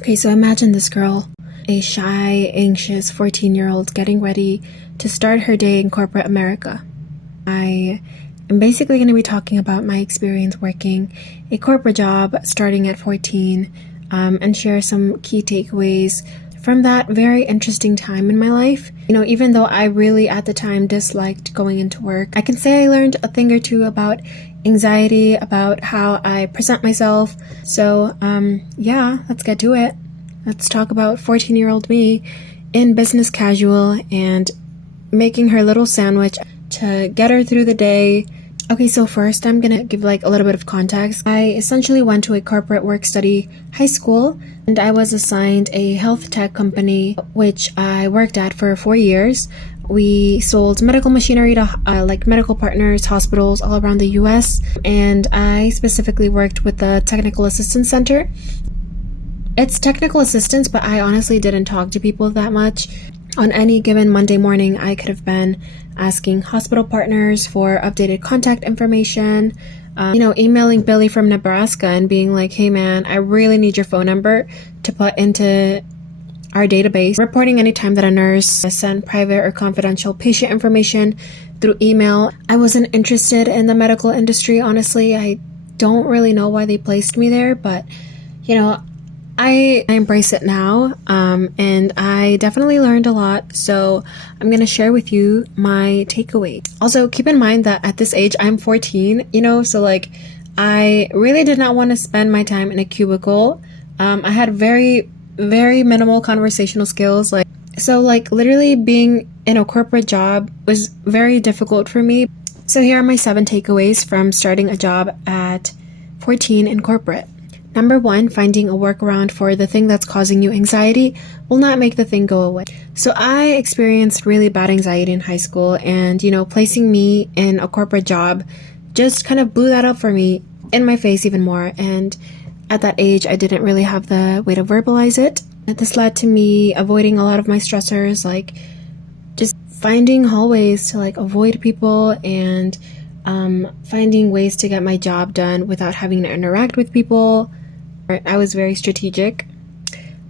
Okay, so imagine this girl, a shy, anxious 14-year-old getting ready to start her day in corporate America. I am basically going to be talking about my experience working a corporate job starting at 14 and share some key takeaways from that very interesting time in my life. Even though I really at the time disliked going into work, I can say I learned a thing or two about anxiety, about how I present myself. So yeah, let's get to it. Let's talk about 14-year-old me in business casual and making her little sandwich to get her through the day. Okay, so first I'm gonna give a little bit of context. I essentially went to a corporate work study high school, and I was assigned a health tech company, which I worked at for 4 years. We sold medical machinery to medical partners, hospitals all around the US, and I specifically worked with the Technical Assistance Center. It's technical assistance, but I honestly didn't talk to people that much. On any given Monday morning, I could have been asking hospital partners for updated contact information, emailing Billy from Nebraska and being like, hey man, I really need your phone number to put into our database, reporting anytime that a nurse sent private or confidential patient information through email. I wasn't interested in the medical industry, honestly. I don't really know why they placed me there, but I embrace it now, and I definitely learned a lot, so I'm going to share with you my takeaway. Also, keep in mind that at this age, I'm 14, so I really did not want to spend my time in a cubicle. I had very, very minimal conversational skills, literally being in a corporate job was very difficult for me. So here are my 7 takeaways from starting a job at 14 in corporate. Number 1, finding a workaround for the thing that's causing you anxiety will not make the thing go away. So I experienced really bad anxiety in high school, and, placing me in a corporate job just kind of blew that up for me in my face even more. And at that age, I didn't really have the way to verbalize it. This led to me avoiding a lot of my stressors, just finding hallways to avoid people and finding ways to get my job done without having to interact with people. I was very strategic.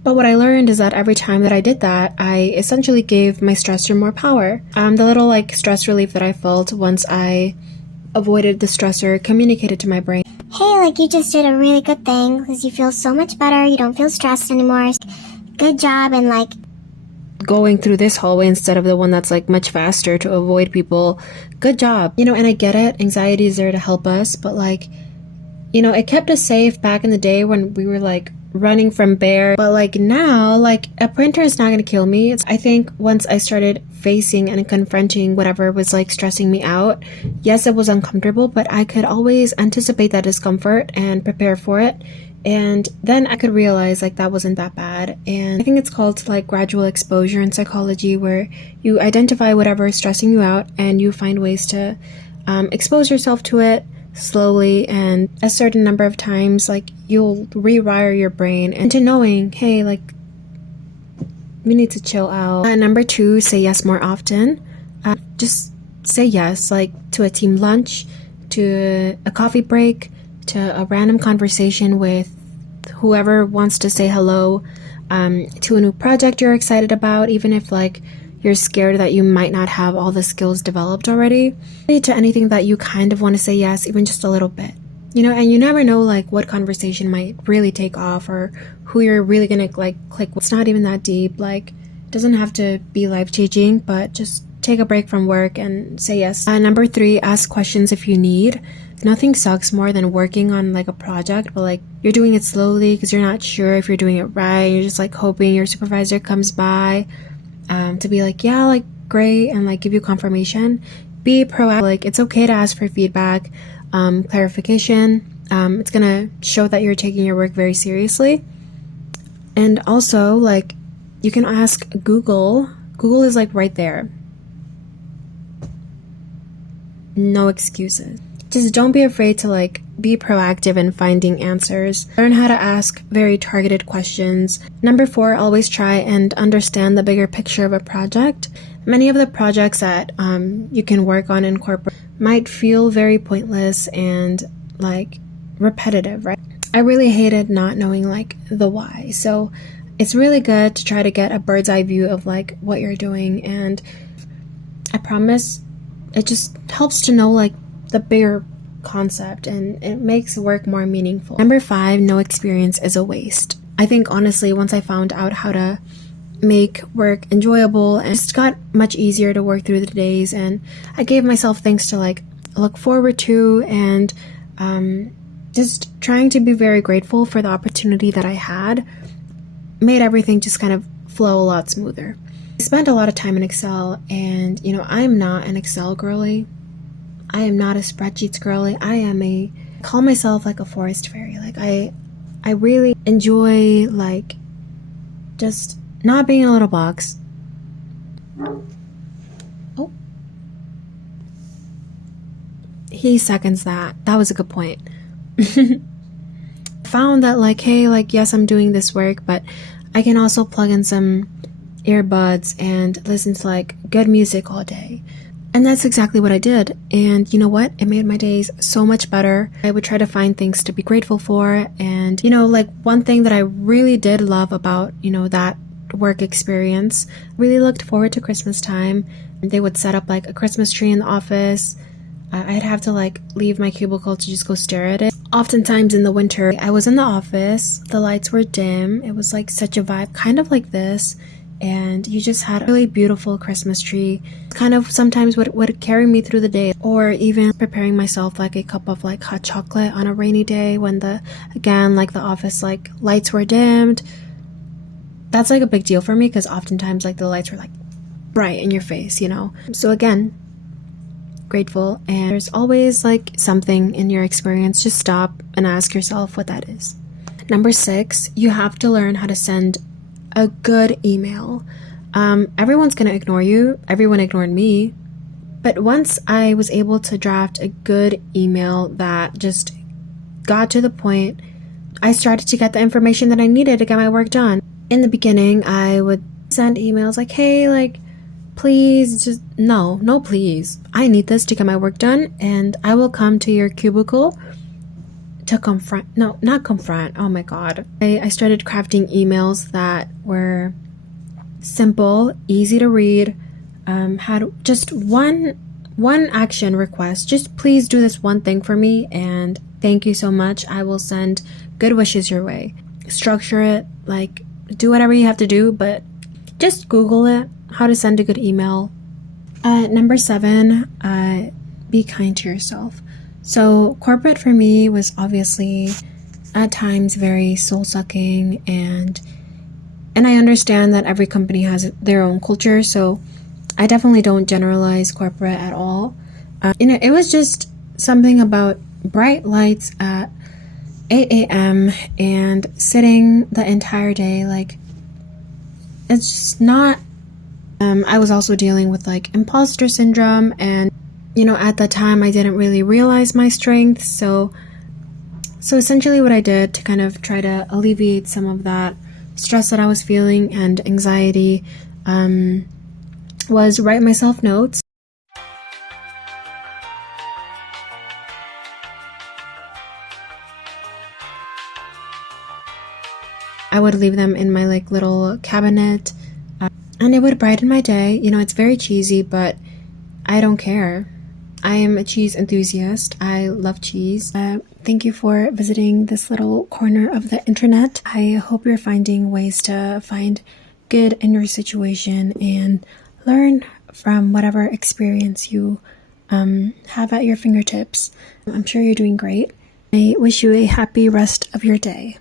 But what I learned is that every time that I did that, I essentially gave my stressor more power. The little stress relief that I felt once I avoided the stressor communicated to my brain, hey, you just did a really good thing because you feel so much better, you don't feel stressed anymore. Good job. And going through this hallway instead of the one that's much faster to avoid people. Good job. And I get it. Anxiety is there to help us, but it kept us safe back in the day when we were running from bear. But now, a printer is not going to kill me. I think once I started facing and confronting whatever was stressing me out, yes, it was uncomfortable, but I could always anticipate that discomfort and prepare for it. And then I could realize that wasn't that bad. And I think it's called gradual exposure in psychology, where you identify whatever is stressing you out and you find ways to expose yourself to it slowly, and a certain number of times you'll rewire your brain into knowing, hey, we need to chill out. Number 2, say yes more often. Just say yes, to a team lunch, to a coffee break, to a random conversation with whoever wants to say hello, to a new project you're excited about, even if you're scared that you might not have all the skills developed already, to anything that you kind of want to say yes, even just a little bit. And you never know what conversation might really take off or who you're really gonna click with. It's not even that deep. It doesn't have to be life-changing, but just take a break from work and say yes. Number 3, ask questions if you need. Nothing sucks more than working on a project, but you're doing it slowly because you're not sure if you're doing it right. You're just hoping your supervisor comes by to be yeah, great, and give you confirmation. Be proactive. It's okay to ask for feedback, clarification. It's gonna show that you're taking your work very seriously. And also you can ask Google. Google is right there. No excuses. Just don't be afraid to be proactive in finding answers. Learn how to ask very targeted questions. Number 4, always try and understand the bigger picture of a project. Many of the projects that you can work on in corporate might feel very pointless and repetitive, right? I really hated not knowing like the why. So it's really good to try to get a bird's eye view of like what you're doing, and I promise it just helps to know like the bigger concept, and it makes work more meaningful. Number 5, no experience is a waste. I think honestly, once I found out how to make work enjoyable, and it just got much easier to work through the days, and I gave myself things to like look forward to, and just trying to be very grateful for the opportunity that I had made everything just kind of flow a lot smoother. I spent a lot of time in Excel, and I'm not an Excel girly. I am not a spreadsheets girly. I call myself like a forest fairy. Like I really enjoy like just not being in a little box. Oh. He seconds that. That was a good point. Found that like, hey, like, yes, I'm doing this work, but I can also plug in some earbuds and listen to like good music all day. And that's exactly what I did. And you know what? It made my days so much better. I would try to find things to be grateful for. And, like one thing that I really did love about, that work experience, really looked forward to Christmas time. They would set up like a Christmas tree in the office. I'd have to like leave my cubicle to just go stare at it. Oftentimes in the winter, I was in the office. The lights were dim. It was like such a vibe, kind of like this. And you just had a really beautiful Christmas tree. Kind of sometimes would carry me through the day, or even preparing myself like a cup of like hot chocolate on a rainy day when the office like lights were dimmed. That's like a big deal for me because oftentimes like the lights were like bright in your face, So again, grateful, and there's always like something in your experience. Just stop and ask yourself what that is. Number 6, you have to learn how to send a good email. Everyone's gonna ignore you. Everyone ignored me. But once I was able to draft a good email that just got to the point, I started to get the information that I needed to get my work done. In the beginning, I would send emails like, hey, like, please, just no, please. I need this to get my work done, and I will come to your cubicle to confront. No, not confront. Oh my god. I started crafting emails that were simple, easy to read, had just one action request. Just please do this one thing for me, and thank you so much. I will send good wishes your way. Structure it, like do whatever you have to do, but just Google it, how to send a good email. Number 7, be kind to yourself. So corporate for me was obviously at times very soul-sucking, and I understand that every company has their own culture, so I definitely don't generalize corporate at all. It was just something about bright lights at 8 a.m. and sitting the entire day. Like, it's just not. I was also dealing with like imposter syndrome, and at the time I didn't really realize my strengths. So essentially what I did to kind of try to alleviate some of that stress that I was feeling and anxiety was write myself notes. I would leave them in my like little cabinet, and it would brighten my day. It's very cheesy, but I don't care. I am a cheese enthusiast. I love cheese. Thank you for visiting this little corner of the internet. I hope you're finding ways to find good in your situation and learn from whatever experience you have at your fingertips. I'm sure you're doing great. I wish you a happy rest of your day.